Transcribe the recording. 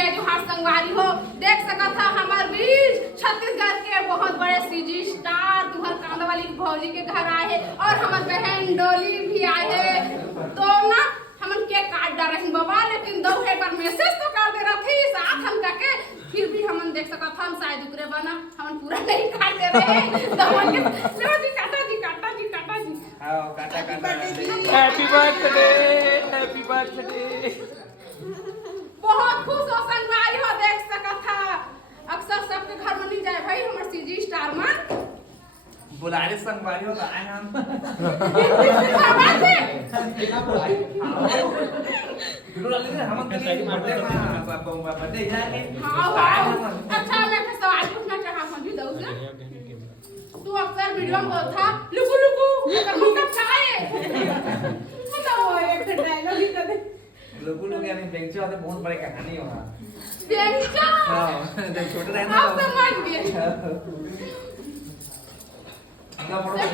जय जोहार संगवारी हो। देख सका था हमार बीच छत्तीसगढ़ के बहुत बड़े सीजी स्टार तुहर कांदा वाली भौजी के घर आए है और हमार बहन डोली भी आए है। तो ना हमन केक काट डा रही बाबा, लेकिन दो एक बार मैसेज तो कर दे रही साथ हम के, फिर भी हमन देख सका था हम शायद उकरे बना हमन पूरा नहीं काट दे रहे तो हमन के लो जी काटा जी काटा जी काटा जी। आओ काटा काटा हैप्पी बर्थडे हैप्पी बर्थडे। बहुत खुश हो संगवारी हो। देख सका था अक्सर सबके घर में नहीं जाए भाई हमर सीजी स्टार में बुलारे संगवारी हो आए हम बिल्कुल ले हम के बर्थडे में बर्थडे जाके हां। अच्छा मैं एक सवाल पूछना चाहा हूं जी दऊ से, तू अक्सर वीडियो में बोलता लुकु लुकु एकर मतलब क्या है? बताओ एक डायलॉग ही कर दे। लोगों लोग यानी बेंचो वाले बहुत बड़े कहानी हो वहां बेंचा हां जब छोटे रहना आप समझ गए। अपना फोटो